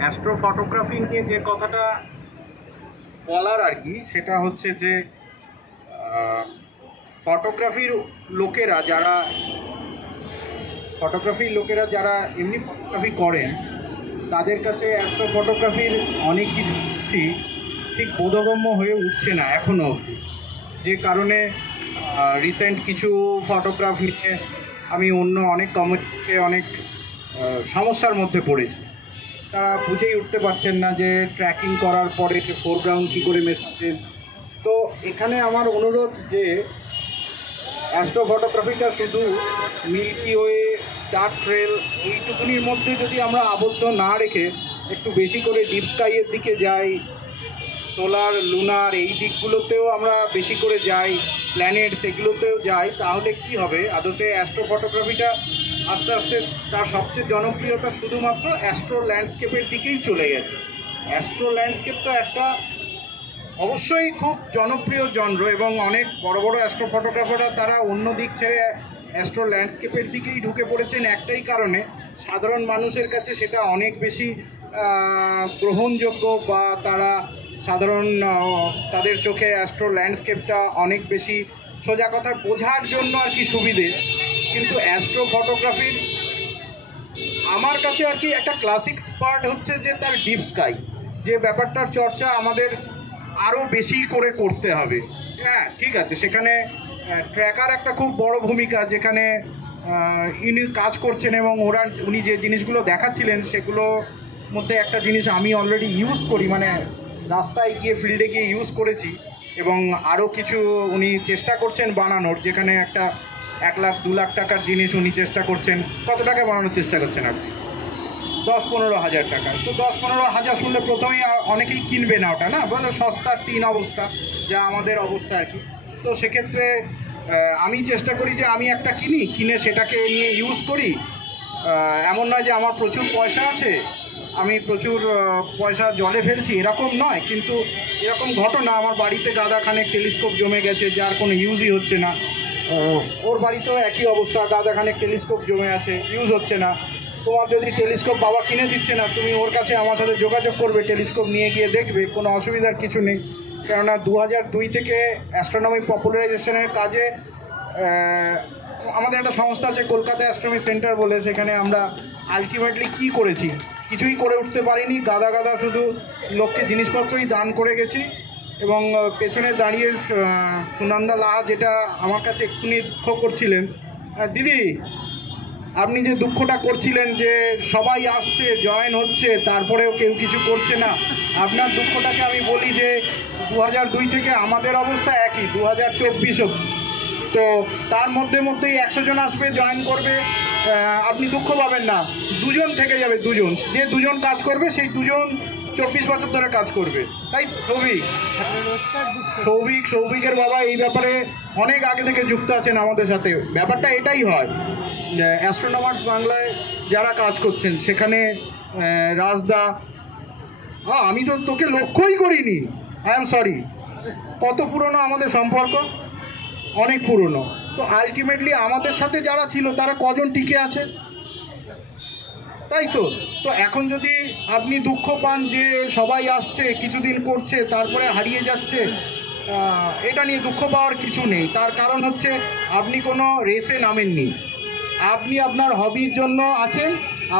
Astro photography নিয়ে যে কথাটা বলার আর কি, সেটা হচ্ছে যে ফটোগ্রাফির লোকেরা যারা এমনি ফটোগ্রাফি করেন তাদের কাছে অ্যাস্ট্রো ফটোগ্রাফির অনেক কিছুই ঠিক বোধগম্য হয়ে উঠছে না এখনও অবধি। যে কারণে রিসেন্ট কিছু ফটোগ্রাফ নিয়ে আমি অন্য অনেক কমিউনিটিতে অনেক সমস্যার মধ্যে পড়েছি। তারা বুঝেই উঠতে পারছেন না যে ট্র্যাকিং করার পরে ফোরগ্রাউন্ড কী করে মেশাবেন। তো এখানে আমার অনুরোধ যে অ্যাস্ট্রো ফটোগ্রাফিটা শুধু মিল্কি ওয়ে, স্টার ট্রেল এইটুকুনির মধ্যে যদি আমরা আবদ্ধ না রেখে একটু বেশি করে ডিপ স্কাইয়ের দিকে যাই, সোলার, লুনার এই দিকগুলোতেও আমরা বেশি করে যাই, প্ল্যানেটস এগুলোতেও যাই, তাহলে কি হবে, আদতে অ্যাস্ট্রো ফটোগ্রাফিটা আস্তে আস্তে তার সবচেয়ে জনপ্রিয়তা শুধুমাত্র অ্যাস্ট্রো ল্যান্ডস্কেপের দিকেই চলে গেছে। অ্যাস্ট্রো ল্যান্ডস্কেপ তো একটা অবশ্যই খুব জনপ্রিয় জনর, এবং অনেক বড় বড় অ্যাস্ট্রো ফটোগ্রাফাররা তারা অন্য দিক ছেড়ে অ্যাস্ট্রো ল্যান্ডস্কেপের দিকেই ঢুকে পড়েছেন একটাই কারণে, সাধারণ মানুষের কাছে সেটা অনেক বেশি গ্রহণযোগ্য, বা তারা সাধারণ তাদের চোখে অ্যাস্ট্রো ল্যান্ডস্কেপটা অনেক বেশি সোজা কথা বোঝার জন্য আর কি সুবিধে। কিন্তু অ্যাস্ট্রো ফটোগ্রাফির আমার কাছে আর কি একটা ক্লাসিক পার্ট হচ্ছে যে তার ডিপ স্কাই, যে ব্যাপারটার চর্চা আমাদের আরও বেশি করে করতে হবে। হ্যাঁ ঠিক আছে, সেখানে ট্র্যাকার একটা খুব বড় ভূমিকা, যেখানে ইনি কাজ করছেন এবং উনি যে জিনিসগুলো দেখাচ্ছিলেন সেগুলো মধ্যে একটা জিনিস আমি অলরেডি ইউজ করি, মানে রাস্তায় গিয়ে ফিল্ডে গিয়ে ইউজ করেছি, এবং আরও কিছু উনি চেষ্টা করছেন বানানোর, যেখানে একটা 1 লাখ 2 লাখ টাকার জিনিস উনি চেষ্টা করছেন। কত টাকা বানানোর চেষ্টা করছেন আপনি? 10-15 হাজার টাকা। তো 10-15 হাজার শুনলে প্রথমেই অনেকেই কিনবে না ওটা, না বলে সস্তার 3 অবস্থা, যা আমাদের অবস্থা আর কি। তো সেক্ষেত্রে আমি চেষ্টা করি যে আমি একটা কিনে সেটাকে নিয়ে ইউজ করি। এমন নয় যে আমার প্রচুর পয়সা আছে, আমি প্রচুর পয়সা জলে ফেলছি, এরকম নয়, কিন্তু এরকম ঘটনা আমার বাড়িতে গাদাখানেক টেলিস্কোপ জমে গেছে যার কোনো ইউজই হচ্ছে না। ওর বাড়িতেও একই অবস্থা, গাদাখানেক টেলিস্কোপ জমে আছে, ইউজ হচ্ছে না। তোমার যদি টেলিস্কোপ বাবা কিনে দিচ্ছে না, তুমি ওর কাছে আমার সাথে যোগাযোগ করবে, টেলিস্কোপ নিয়ে গিয়ে দেখবে, কোনো অসুবিধার কিছু নেই। কেননা 2002 থেকে অ্যাস্ট্রোনমি পপুলারাইজেশনের কাজে আমাদের একটা সংস্থা আছে কলকাতা অ্যাস্ট্রোনমি সেন্টার বলে, সেখানে আমরা আলটিমেটলি কী করেছি, কিছুই করে উঠতে পারিনি, গাদা শুধু লোককে জিনিসপত্রই দান করে গেছি। এবং পেছনে দাঁড়িয়ে সুনন্দা লাহা যেটা আমার কাছে এক্ষুনি দুঃখ করছিলেন, দিদি আপনি যে দুঃখটা করছিলেন যে সবাই আসছে, জয়েন হচ্ছে, তারপরেও কেউ কিছু করছে না, আপনার দুঃখটাকে আমি বলি যে 2002 থেকে আমাদের অবস্থা একই, 2024 তো তার মধ্যেই 100 জন আসবে, জয়েন করবে, আপনি দুঃখ পাবেন না। 2 জন থেকে যাবে, 2 জন, যে 2 জন কাজ করবে সেই 2 জন 24 বছর ধরে কাজ করবে। তাই সৌভিকের বাবা এই ব্যাপারে অনেক আগে থেকে যুক্ত আছেন আমাদের সাথে। ব্যাপারটা এটাই হয়, অ্যাস্ট্রোনমার্স বাংলায় যারা কাজ করছেন সেখানে রাজদা, আমি তো তোকে লক্ষ্যই করিনি, আই এম সরি। কত পুরনো আমাদের সম্পর্ক, অনেক পুরনো। তো আলটিমেটলি আমাদের সাথে যারা ছিল তারা কজন টিকে আছে, তাই তো। তো এখন যদি আপনি দুঃখ পান যে সবাই আসছে, কিছুদিন করছে, তারপরে হারিয়ে যাচ্ছে, এটা নিয়ে দুঃখ পাওয়ার কিছু নেই। তার কারণ হচ্ছে আপনি কোনো রেসে নামেননি, আপনি আপনার হবির জন্য আছেন,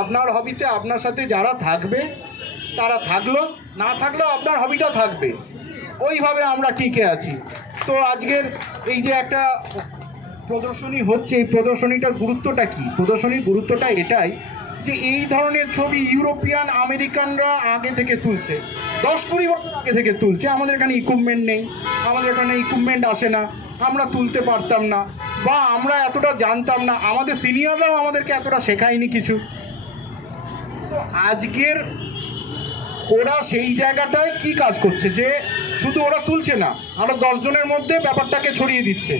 আপনার হবিতে আপনার সাথে যারা থাকবে তারা থাকলো, না থাকলেও আপনার হবিটা থাকবে, ওইভাবে আমরা টিকে আছি। তো আজকের এই যে একটা প্রদর্শনী হচ্ছে, এই প্রদর্শনীটার গুরুত্বটা কি? প্রদর্শনীর গুরুত্বটা এটাই যে এই ধরনের ছবি ইউরোপিয়ান আমেরিকানরা আগে থেকে তুলছে, 10-20 বছর আগে থেকে তুলছে। আমাদের এখানে ইকুইপমেন্ট নেই, আমাদের এখানে ইকুইপমেন্ট আসে না, আমরা তুলতে পারতাম না, বা আমরা এতটা জানতাম না, আমাদের সিনিয়ররাও আমাদেরকে এতটা শেখায়নি কিছু। তো আজকের ওরা সেই জায়গাটায় কি কাজ করছে যে শুধু ওরা তুলছে না, আরও 10 জনের মধ্যে ব্যাপারটাকে ছড়িয়ে দিচ্ছে,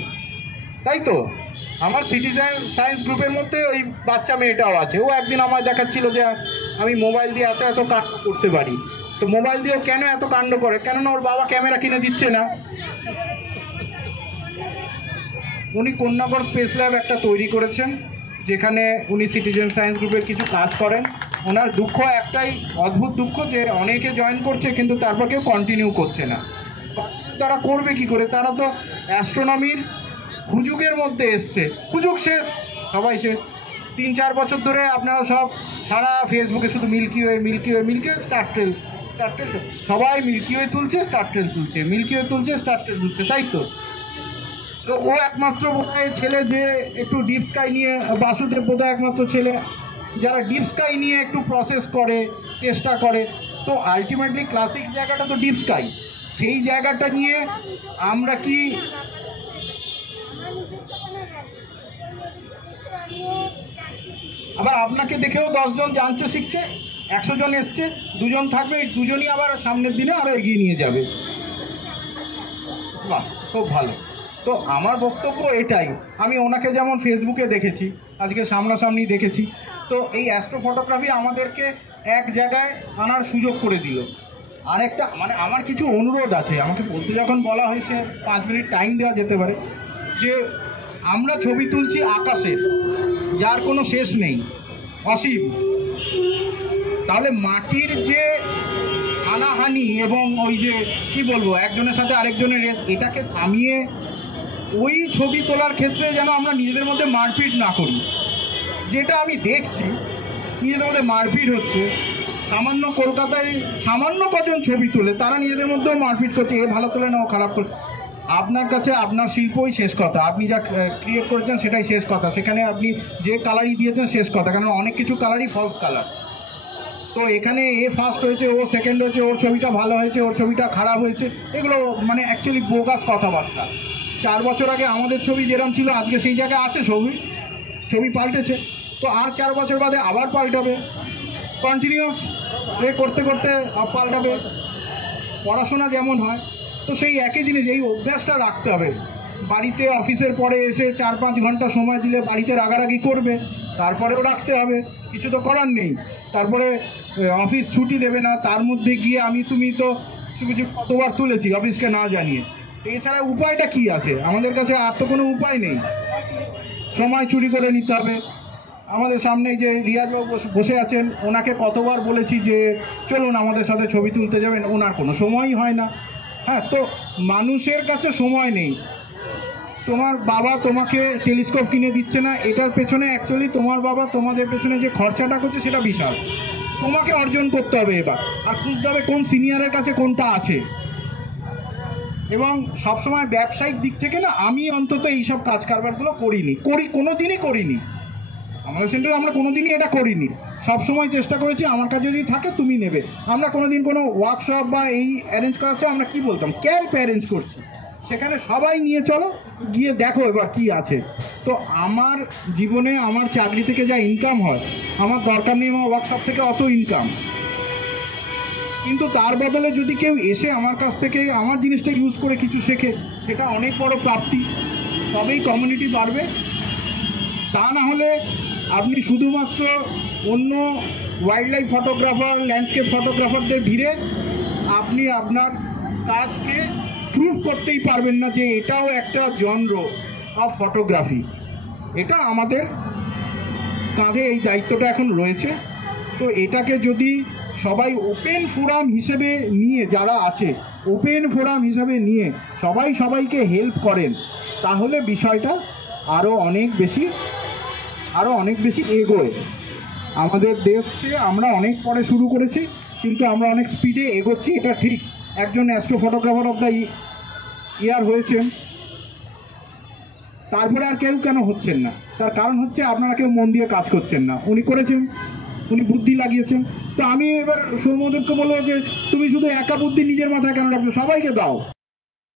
তাই তো। আমার সিটিজেন সায়েন্স গ্রুপের মধ্যে ওই বাচ্চা মেয়েটাও আছে, ও একদিন আমায় দেখাচ্ছিল যে আমি মোবাইল দিয়ে এত কাণ্ড করতে পারি। তো মোবাইল দিয়েও কেন এত কাণ্ড করে? কেননা ওর বাবা ক্যামেরা কিনে দিচ্ছে না। উনি কন্যাগর স্পেস ল্যাব একটা তৈরি করেছেন, যেখানে উনি সিটিজেন সায়েন্স গ্রুপের কিছু কাজ করেন, ওনার দুঃখ একটাই, অদ্ভুত দুঃখ, যে অনেকে জয়েন করছে কিন্তু তারপর কেউ কন্টিনিউ করছে না। তারা করবে কি করে? তারা তো অ্যাস্ট্রোনমির হুজুগের মধ্যে এসছে, হুজুগ শেষ, সবাই শেষ। 3-4 বছর ধরে আপনারা সব সারা ফেসবুকে শুধু milky way milky way milky way star trail, সবাই মিল্কি ওয়ে তুলছে, স্টার ট্রেল তুলছে, মিল্কি ওয়ে তুলছে, স্টার ট্রেল তুলছে, তাই তো? তো ও একমাত্র বোধহয় ছেলে যে একটু ডিপ স্কাই নিয়ে, বাসুদেব বোধহয় একমাত্র ছেলে যারা ডিপ স্কাই নিয়ে একটু প্রসেস করে, চেষ্টা করে। তো আলটিমেটলি ক্লাসিক জায়গাটা তো ডিপ স্কাই, সেই জায়গাটা নিয়ে আমরা কি আবার আপনাকে দেখেও 10 জন জানছে শিখছে, 100 জন এসছে, 2 জন থাকবে, এই 2 জনই আবার সামনের দিনে আরও এগিয়ে নিয়ে যাবে। বাহ, খুব ভালো। তো আমার বক্তব্য এটাই, আমি ওনাকে যেমন ফেসবুকে দেখেছি, আজকে সামনাসামনি দেখেছি, তো এই অ্যাস্ট্রো ফটোগ্রাফি আমাদেরকে এক জায়গায় আনার সুযোগ করে দিল। আরেকটা মানে আমার কিছু অনুরোধ আছে, আমাকে বলতে যখন বলা হয়েছে 5 মিনিট টাইম দেওয়া যেতে পারে, যে আমরা ছবি তুলছি আকাশের, যার কোনো শেষ নেই, অসীম। তাহলে মাটির যে হানাহানি এবং ওই যে কি বলবো একজনের সাথে আরেকজনের রেস, এটাকে থামিয়ে ওই ছবি তোলার ক্ষেত্রে যেন আমরা নিজেদের মধ্যে মারপিট না করি। যেটা আমি দেখছি নিজেদের মধ্যে মারপিট হচ্ছে, সামান্য কলকাতায় সামান্য কজন ছবি তোলে, তারা নিজেদের মধ্যেও মারপিট করছে, এ ভালো তোলে না ও খারাপ করে। আপনার কাছে আপনার শিল্পই শেষ কথা, আপনি যা ক্রিয়েট করেছেন সেটাই শেষ কথা, সেখানে আপনি যে কালারই দিয়েছেন শেষ কথা, কারণ অনেক কিছু কালারই ফলস কালার। তো এখানে এ ফার্স্ট হয়েছে, ও সেকেন্ড হয়েছে, ওর ছবিটা ভালো হয়েছে, ওর ছবিটা খারাপ হয়েছে, এগুলো মানে অ্যাকচুয়ালি বোগাস কথাবার্তা। 4 বছর আগে আমাদের ছবি যেরকম ছিল আজকে সেই জায়গায় আছে, ছবি পাল্টেছে, তো আর 4 বছর বাদে আবার পাল্টাবে, কন্টিনিউয়াস এ করতে করতে পাল্টাবে। পড়াশোনা যেমন হয়, তো সেই একই জিনিস, এই অভ্যাসটা রাখতে হবে। বাড়িতে অফিসের পরে এসে 4-5 ঘন্টা সময় দিলে বাড়িতে রাগারাগি করবে, তারপরেও রাখতে হবে, কিছু তো করার নেই। তারপরে অফিস ছুটি দেবে না, তার মধ্যে গিয়ে তুমি তো কতবার তুলেছি অফিসকে না জানিয়ে। এছাড়া উপায়টা কি আছে আমাদের কাছে? আর তো কোনো উপায় নেই, সময় চুরি করে নিতে হবে। আমাদের সামনে যে রিয়াজবাবু বসে আছেন, ওনাকে কতবার বলেছি যে চলুন আমাদের সাথে ছবি তুলতে যাবেন, ওনার কোনো সময়ই হয় না। হ্যাঁ, তো মানুষের কাছে সময় নেই। তোমার বাবা তোমাকে টেলিস্কোপ কিনে দিচ্ছে না, এটার পেছনে অ্যাকচুয়ালি তোমার বাবা তোমাদের পেছনে যে খরচাটা করছে সেটা বিশাল। তোমাকে অর্জন করতে হবে এবার, আর খুঁজতে হবে কোন সিনিয়রের কাছে কোনটা আছে। এবং সবসময় ব্যবসায়িক দিক থেকে না, আমি অন্তত এইসব কাজ কারবারগুলো কোনো দিনই করিনি। আমাদের সেন্টারে আমরা কোনো দিনই এটা করিনি, সবসময় চেষ্টা করেছি আমার কাছে যদি থাকে তুমি নেবে। আমরা কোনো দিন কোনো ওয়ার্কশপ বা এই অ্যারেঞ্জ করাচ্ছে, আমরা কি বলতাম, ক্যাম্প অ্যারেঞ্জ করছি, সেখানে সবাই নিয়ে চলো, গিয়ে দেখো এবার কি আছে। তো আমার জীবনে আমার চাকরি থেকে যা ইনকাম হয়, আমার দরকার নেই আমার ওয়ার্কশপ থেকে অত ইনকাম, কিন্তু তার বদলে যদি কেউ এসে আমার কাছ থেকে আমার জিনিসটা ইউজ করে কিছু শেখে, সেটা অনেক বড় প্রাপ্তি, তবেই কমিউনিটি বাড়বে। তা না হলে আপনি শুধুমাত্র অন্য ওয়াইল্ড লাইফ ফটোগ্রাফার, ল্যান্ডস্কেপ ফটোগ্রাফারদের ভিড়ে আপনি আপনার কাজকে প্রুভ করতেই পারবেন না যে এটাও একটা জনর অফ ফটোগ্রাফি। এটা আমাদের কাঁধে এই দায়িত্বটা এখন রয়েছে। তো এটাকে যদি সবাই ওপেন ফোরাম হিসেবে নিয়ে, যারা আছে ওপেন ফোরাম হিসেবে নিয়ে সবাই সবাইকে হেল্প করেন, তাহলে বিষয়টা আরও অনেক বেশি এগোয়। আমাদের দেশকে আমরা অনেক পরে শুরু করেছি, কিন্তু আমরা অনেক স্পিডে এগোচ্ছি, এটা ঠিক। একজন astro photographer of the year হয়েছেন, তারপরে আর কেউ কেন হচ্ছেন না? তার কারণ হচ্ছে আপনারা কেউ মন দিয়ে কাজ করছেন না। উনি করেছেন, উনি বুদ্ধি লাগিয়েছেন। তো আমি এবার সৌম্যদেবকে বলবো যে তুমি শুধু একা বুদ্ধি নিজের মাথায় কেন রাখছো, সবাইকে দাও।